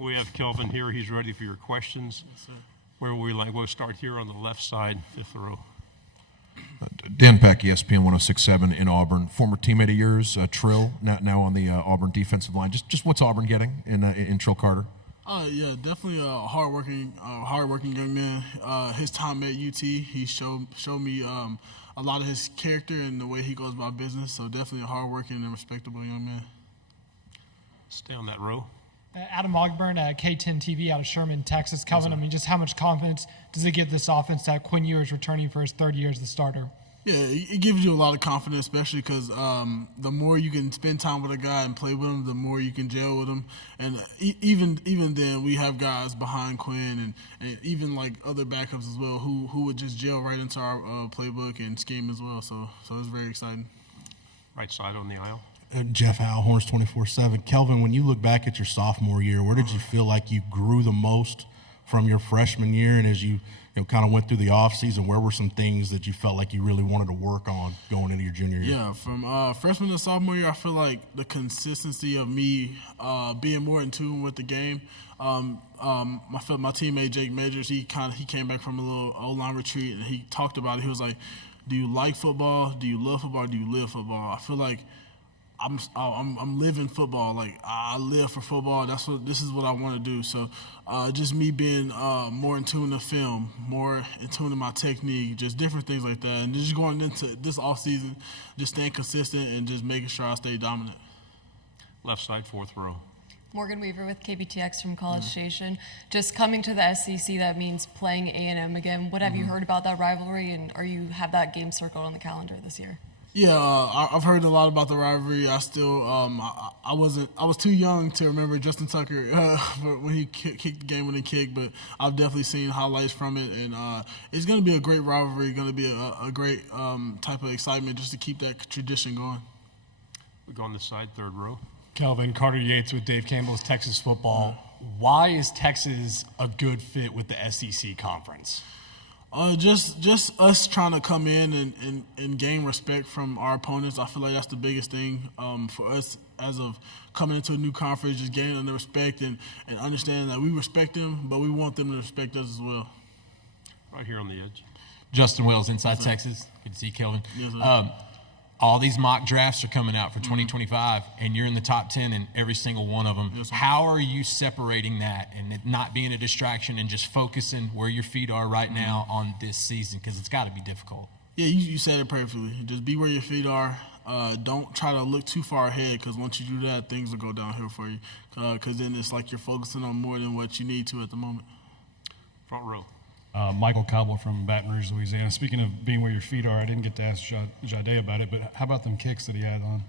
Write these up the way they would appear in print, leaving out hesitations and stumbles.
We have Kelvin here. He's ready for your questions. Yes, sir. Where we like, we'll start here on the left side, fifth row. Dan Peck, ESPN 106.7 in Auburn. Former teammate of yours, Trill, now on the Auburn defensive line. Just what's Auburn getting in Trill Carter? Yeah, definitely a hardworking young man. His time at UT, he showed me a lot of his character and the way he goes about business. So definitely a hardworking and respectable young man. Stay on that row. Adam Ogburn, K10 TV out of Sherman, Texas. Kelvin, I mean, just how much confidence does it give this offense that Quinn Ewers returning for his third year as the starter? Yeah, it gives you a lot of confidence, especially because the more you can spend time with a guy and play with him, the more you can gel with him. And even then, we have guys behind Quinn and even like other backups as well who would just gel right into our playbook and scheme as well. So it's very exciting. Right side on the aisle. Jeff Howe, Horns 24/7. Kelvin, when you look back at your sophomore year, where did you feel like you grew the most from your freshman year? And as you kind of went through the offseason, where were some things that you felt like you really wanted to work on going into your junior year? Yeah, from freshman to sophomore year, I feel like the consistency of me being more in tune with the game. My teammate Jake Majors, he came back from a little O-line retreat, and he talked about it. He was like, "Do you like football? Do you love football? Do you live football?" I feel like I'm living football. Like, I live for football. This is what I want to do. So just me being more in tune to film, more in tune to my technique, just different things like that. And just going into this off season, just staying consistent and just making sure I stay dominant. Left side, fourth row. Morgan Weaver with KBTX from College Station. Just coming to the SEC, that means playing A&M again. What have you heard about that rivalry, and have that game circled on the calendar this year? Yeah, I've heard a lot about the rivalry. I still, I was too young to remember Justin Tucker when he kicked the game-winning kick, but I've definitely seen highlights from it, and it's going to be a great rivalry. Going to be a great type of excitement just to keep that tradition going. We go on this side, third row. Kelvin, Carter Yates with Dave Campbell's Texas Football. Why is Texas a good fit with the SEC conference? Just us trying to come in and gain respect from our opponents. I feel like that's the biggest thing for us as of coming into a new conference, just gaining the respect and understanding that we respect them, but we want them to respect us as well. Right here on the edge. Justin Wells, Inside Texas. Good to see you, Kelvin. Yes, sir. All these mock drafts are coming out for 2025, and you're in the top 10 in every single one of them. Yes, sir. How are you separating that and it not being a distraction and just focusing where your feet are right now on this season? Because it's got to be difficult. Yeah, you said it perfectly. Just be where your feet are. Don't try to look too far ahead, because once you do that, things will go downhill for you. Because then it's like you're focusing on more than what you need to at the moment. Front row. Michael Cobble from Baton Rouge, Louisiana. Speaking of being where your feet are, I didn't get to ask Jade about it, but how about them kicks that he had on?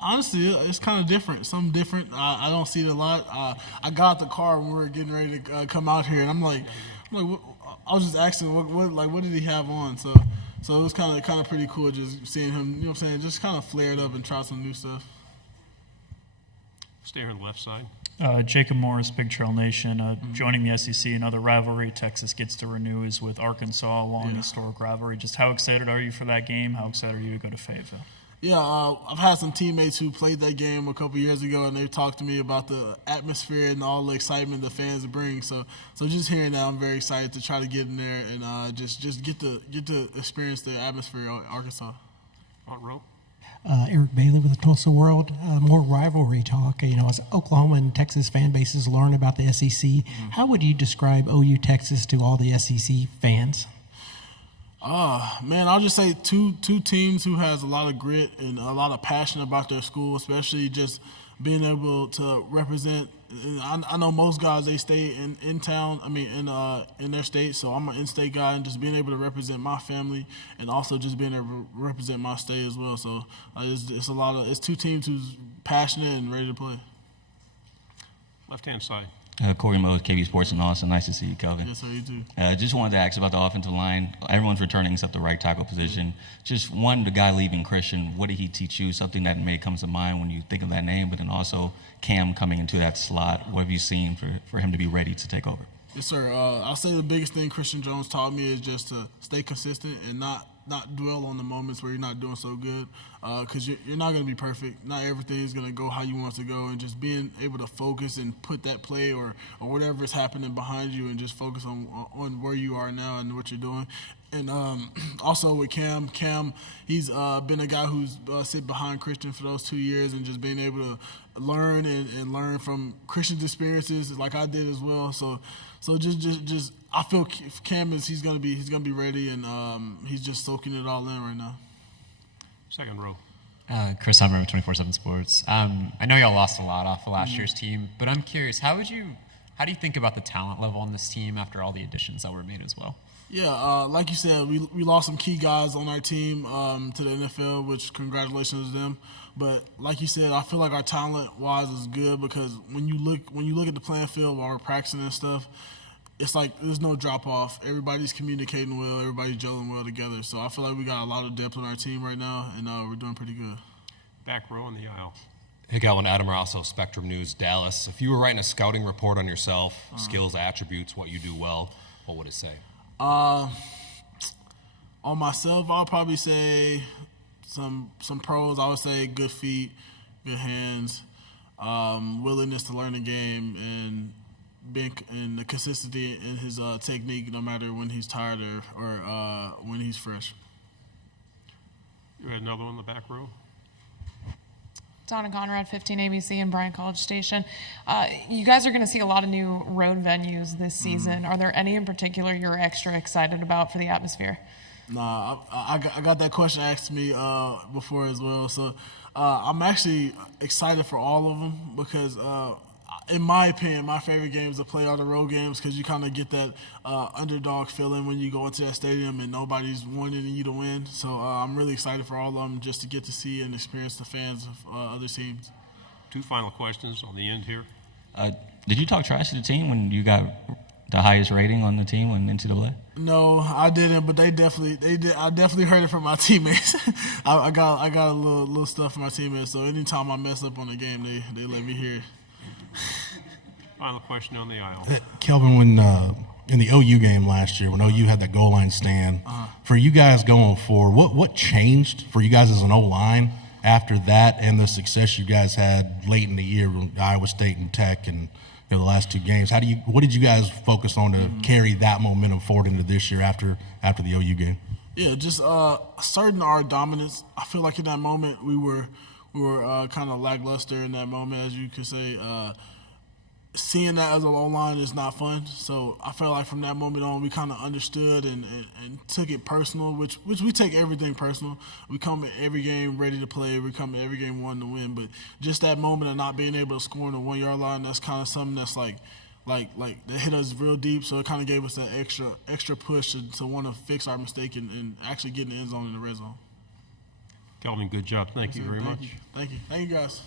Honestly, it's kind of different. Something different. I don't see it a lot. I got out the car when we were getting ready to come out here, and I'm like, what, I was just asking, what did he have on? So it was kind of pretty cool just seeing him. You know what I'm saying? Just kind of flared up and try some new stuff. Stay here on the left side. Jacob Morris, Big Trail Nation. Joining the SEC, another rivalry Texas gets to renew is with Arkansas, a long historic rivalry. Just how excited are you for that game? How excited are you to go to Fayetteville? Yeah, I've had some teammates who played that game a couple years ago, and they've talked to me about the atmosphere and all the excitement the fans bring. So just hearing that, I'm very excited to try to get in there and just get to experience the atmosphere at Arkansas. Front row. Eric Bailey with the Tulsa World. More rivalry talk. As Oklahoma and Texas fan bases learn about the SEC, how would you describe OU Texas to all the SEC fans? Man, I'll just say two teams who has a lot of grit and a lot of passion about their school, especially just being able to represent. I know most guys, they stay in town. I mean, in their state. So I'm an in-state guy, and just being able to represent my family, and also just being able to represent my state as well. So it's two teams who's passionate and ready to play. Left-hand side. Corey Moe, KB Sports in Austin. Nice to see you, Kelvin. Yes, sir, you too. Just wanted to ask about the offensive line. Everyone's returning except the right tackle position. Just one, the guy leaving, Christian, what did he teach you? Something that may come to mind when you think of that name, but then also Cam coming into that slot. What have you seen for him to be ready to take over? Yes, sir. I'll say the biggest thing Christian Jones taught me is just to stay consistent and not not dwell on the moments where you're not doing so good, because you're not going to be perfect. Not everything is going to go how you want it to go, and just being able to focus and put that play or whatever is happening behind you, and just focus on where you are now and what you're doing. And also with Cam, he's been a guy who's sit behind Christian for those 2 years, and just being able to learn and learn from Christian's experiences like I did as well. So just I feel Cam he's gonna be ready, and he's just soaking it all in right now. Second row. Chris Hummer with 24/7 Sports. I know y'all lost a lot off of last year's team, but I'm curious, how do you think about the talent level on this team after all the additions that were made as well? Yeah, like you said, we lost some key guys on our team to the NFL, which congratulations to them. But like you said, I feel like our talent-wise is good, because when you look at the playing field while we're practicing and stuff, it's like there's no drop-off. Everybody's communicating well. Everybody's gelling well together. So I feel like we got a lot of depth on our team right now, and we're doing pretty good. Back row in the aisle. Hey, Kelvin, Adam Rosso, Spectrum News, Dallas. If you were writing a scouting report on yourself, skills, attributes, what you do well, what would it say? On myself, I'll probably say some pros. I would say good feet, good hands, willingness to learn the game, and the consistency in his technique, no matter when he's tired or when he's fresh. You had another one in the back row. Donna Conrad, 15 ABC and Bryan College Station. You guys are going to see a lot of new road venues this season. Are there any in particular you're extra excited about for the atmosphere? Nah, I got that question asked to me before as well. So I'm actually excited for all of them, because in my opinion, my favorite games to play are the road games, because you kind of get that underdog feeling when you go into that stadium and nobody's wanting you to win. So I'm really excited for all of them, just to get to see and experience the fans of other teams. Two final questions on the end here. Did you talk trash to the team when you got the highest rating on the team on NCAA? No, I didn't, but they did. I definitely heard it from my teammates. I got a little stuff from my teammates. So anytime I mess up on the game, they let me hear it. Final question on the aisle. Kelvin, when in the OU game last year, when OU had that goal line stand, for you guys going forward, what changed for you guys as an O-line after that and the success you guys had late in the year with Iowa State and Tech and the last two games? What did you guys focus on to carry that momentum forward into this year after the OU game? Yeah, just asserting our dominance. I feel like in that moment we were kind of lackluster in that moment, as you could say. Seeing that as a low line is not fun. So I felt like from that moment on, we kind of understood and took it personal, which we take everything personal. We come at every game ready to play. We come at every game wanting to win. But just that moment of not being able to score on the 1 yard line, that's kind of something that's like that hit us real deep. So it kind of gave us that extra push to want to fix our mistake and actually get in the end zone in the red zone. Kelvin, good job. Thank you very much. Thank you, guys.